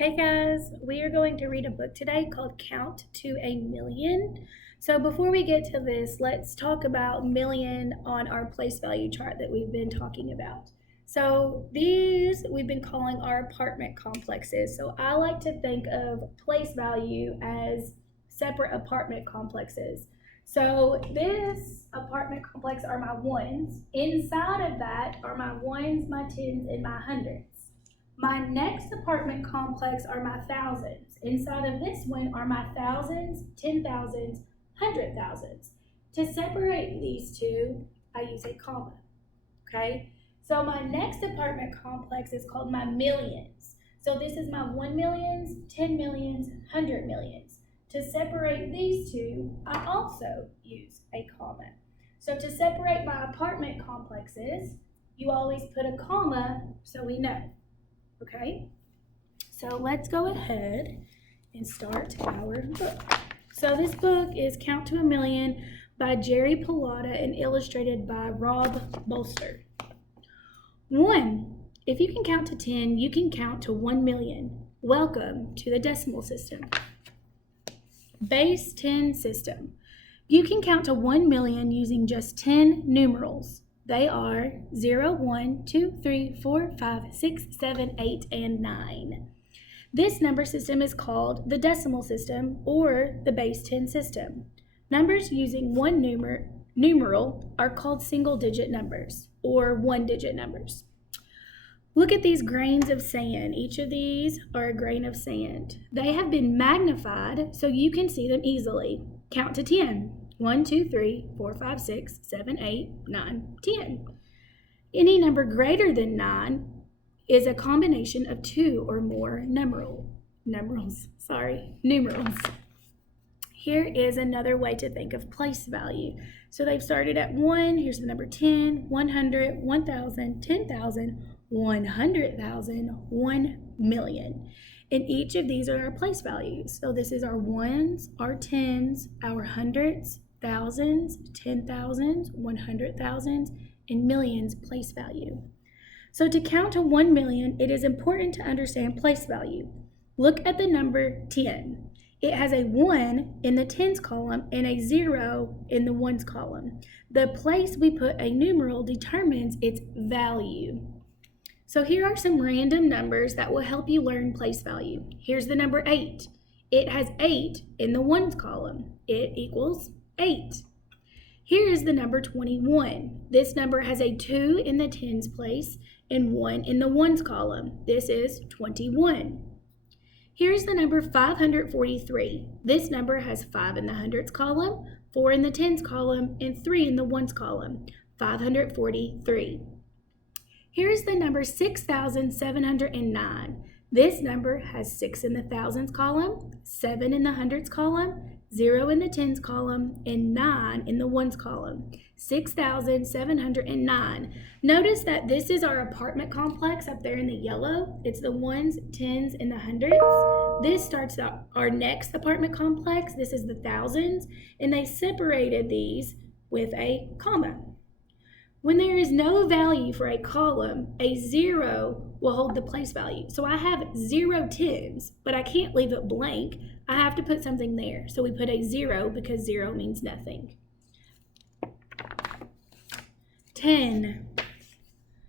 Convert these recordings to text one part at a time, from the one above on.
Hey guys, we are going to read a book today called Count to a Million. So before we get to this, let's talk about million on our place value chart that we've been talking about. So these we've been calling our apartment complexes. So I like to think of place value as separate apartment complexes. So this apartment complex are my ones. Inside of that are my ones, my tens, and my hundreds. My next apartment complex are my thousands. Inside of this one are my thousands, 10,000s, 100,000s. To separate these two, I use a comma, okay? So my next apartment complex is called my millions. So this is my 1 millions, 10 millions, 100 millions. To separate these two, I also use a comma. So to separate my apartment complexes, you always put a comma so we know. Okay, so let's go ahead and start our book. So this book is Count to a Million by Jerry Pallotta and illustrated by Rob Bolster. 1. If you can count to 10, you can count to 1 million. Welcome to the decimal system. Base 10 system. You can count to 1 million using just 10 numerals. They are 0, 1, 2, 3, 4, 5, 6, 7, 8, and 9. This number system is called the decimal system or the base 10 system. Numbers using one numeral are called single-digit numbers or one-digit numbers. Look at these grains of sand. Each of these are a grain of sand. They have been magnified so you can see them easily. Count to 10. 1, 2, 3, 4, 5, 6, 7, 8, 9, 10. Any number greater than 9 is a combination of two or more numerals. Here is another way to think of place value. So they've started at 1. Here's the number 10, 100, 1,000, 10,000, 100,000, 1 million. And each of these are our place values. So this is our ones, our tens, our hundreds, thousands, 10,000s, 100,000s, and millions place value. So to count to 1 million, it is important to understand place value. Look at the number 10. It has a 1 in the tens column and a 0 in the ones column. The place we put a numeral determines its value. So here are some random numbers that will help you learn place value. Here's the number 8. It has 8 in the ones column. It equals 8. Here is the number 21. This number has a 2 in the tens place and 1 in the ones column. This is 21. Here's the number 543. This number has 5 in the hundreds column, 4 in the tens column, and 3 in the ones column. 543. Here's the number 6,709. This number has 6 in the thousands column, 7 in the hundreds column, 0 in the tens column, and 9 in the ones column. 6,709. Notice that this is our apartment complex up there in the yellow. It's the ones, tens, and the hundreds. This starts our next apartment complex. This is the thousands, and they separated these with a comma. When there is no value for a column, a 0 will hold the place value. So I have 0 tens, but I can't leave it blank. I have to put something there. So we put a 0 because 0 means nothing. 10.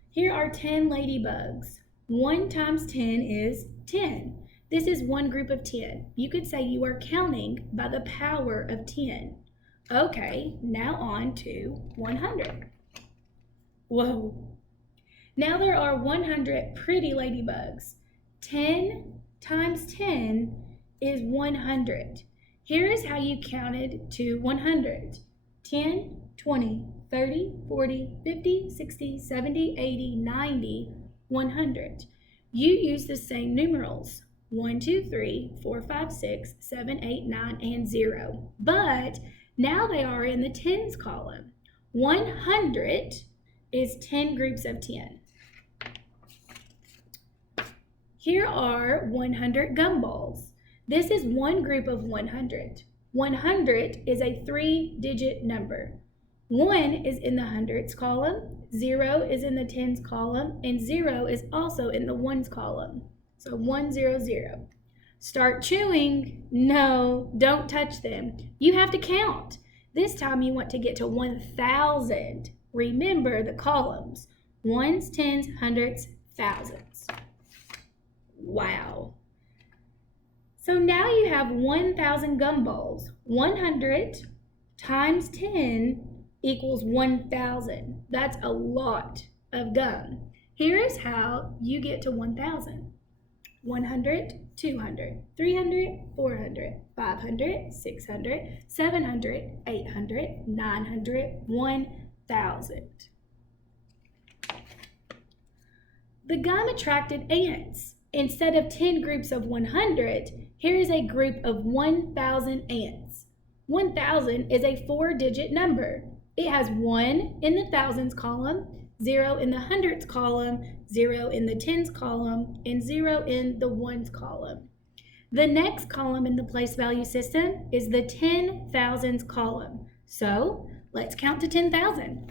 Here are 10 ladybugs. 1 times 10 is 10. This is one group of 10. You could say you are counting by the power of 10. Okay, now on to 100. Whoa. Now there are 100 pretty ladybugs. 10 times 10 is 100. Here is how you counted to 100. 10, 20, 30, 40, 50, 60, 70, 80, 90, 100. You use the same numerals. 1, 2, 3, 4, 5, 6, 7, 8, 9, and 0. But now they are in the tens column. 100 is 10 groups of 10. Here are 100 gumballs. This is one group of 100. 100 is a 3-digit number. 1 is in the hundreds column, 0 is in the tens column, and 0 is also in the ones column. So 100. Start chewing. No, don't touch them. You have to count. This time you want to get to 1,000. Remember the columns. Ones, tens, hundreds, thousands. Wow. So now you have 1,000 gumballs. 100 times 10 equals 1,000. That's a lot of gum. Here is how you get to 1,000. 100, 200, 300, 400, 500, 600, 700, 800, 900, 1,000. The gum attracted ants. Instead of 10 groups of 100, here is a group of 1,000 ants. 1,000 is a 4-digit number. It has 1 in the thousands column, 0 in the hundreds column, 0 in the tens column, and 0 in the ones column. The next column in the place value system is the 10,000s column. So let's count to 10,000.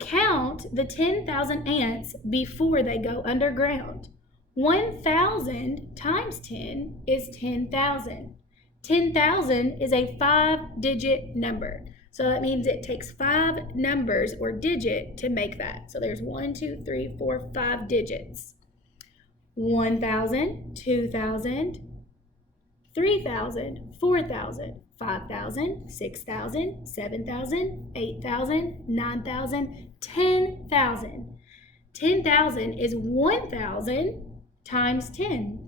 Count the 10,000 ants before they go underground. 1,000 times 10 is 10,000. 10,000 is a 5-digit number. So that means it takes 5 numbers or digit to make that. So there's 1, 2, 3, 4, 5 digits. 1,000, 2,000, 3,000, 4,000, 5,000, 6,000, 7,000, 8,000, 9,000, 10,000. 10,000 is 1,000 times 10.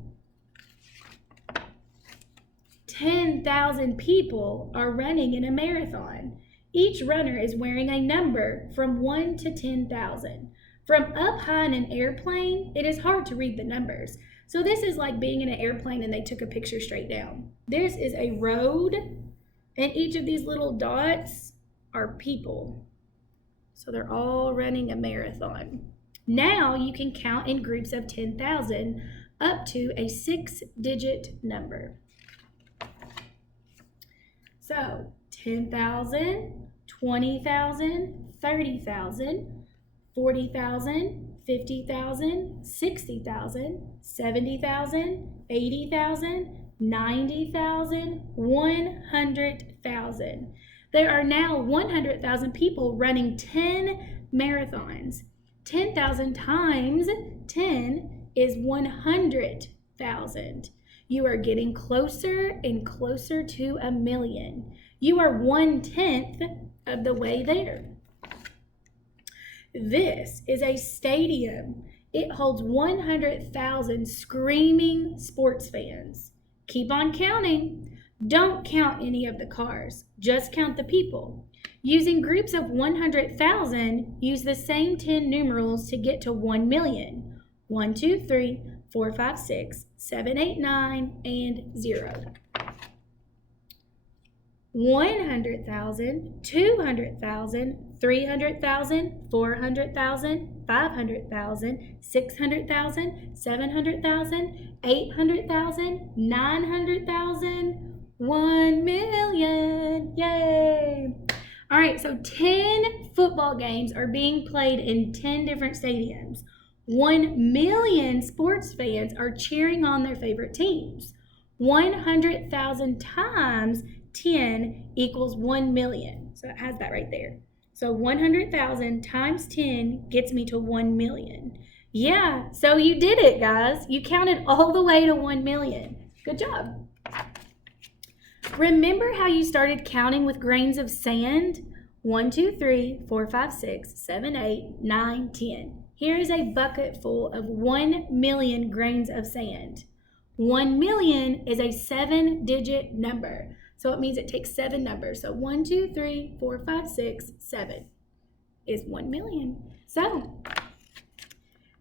10,000 people are running in a marathon. Each runner is wearing a number from 1 to 10,000. From up high in an airplane, it is hard to read the numbers. So this is like being in an airplane and they took a picture straight down. This is a road, and each of these little dots are people. So they're all running a marathon. Now you can count in groups of 10,000 up to a 6-digit number. So 10,000, 20,000, 30,000, 40,000, 50,000, 60,000, 70,000, 80,000, 90,000, 100,000. There are now 100,000 people running 10 marathons. 10,000 times 10 is 100,000. You are getting closer and closer to a million. You are 1/10 of the way there. This is a stadium. It holds 100,000 screaming sports fans. Keep on counting. Don't count any of the cars. Just count the people. Using groups of 100,000, use the same 10 numerals to get to 1 million. 1, 2, 3, 4, 5, 6, 7, 8, 9, and 0. 100,000, 200,000, 300,000, 400,000, 500,000, 600,000, 700,000, 800,000, 900,000, 1 million. Yay! All right, so 10 football games are being played in 10 different stadiums. 1 million sports fans are cheering on their favorite teams. 100,000 times 10 equals 1 million. So it has that right there. So 100,000 times 10 gets me to 1 million. Yeah, so you did it, guys. You counted all the way to 1 million. Good job. Remember how you started counting with grains of sand? 1, 2, 3, 4, 5, 6, 7, 8, 9, 10. Here is a bucket full of 1 million grains of sand. 1 million is a 7-digit number. So it means it takes 7 numbers. So 1, 2, 3, 4, 5, 6, 7 is 1 million. So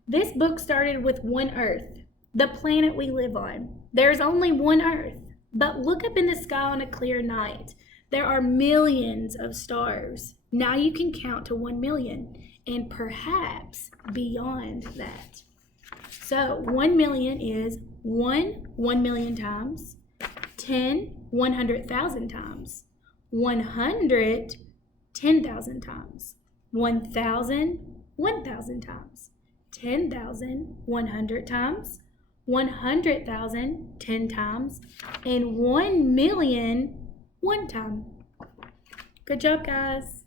this book started with one Earth, the planet we live on. There's only one Earth, but look up in the sky on a clear night. There are millions of stars. Now you can count to 1 million and perhaps beyond that. So 1 million is 1 million times, 10 100,000 times, 100 10,000 times, 1,000 1,000 times, 10,000 100 times, 100,000 10 times, and 1 million 1 time. Good job, guys.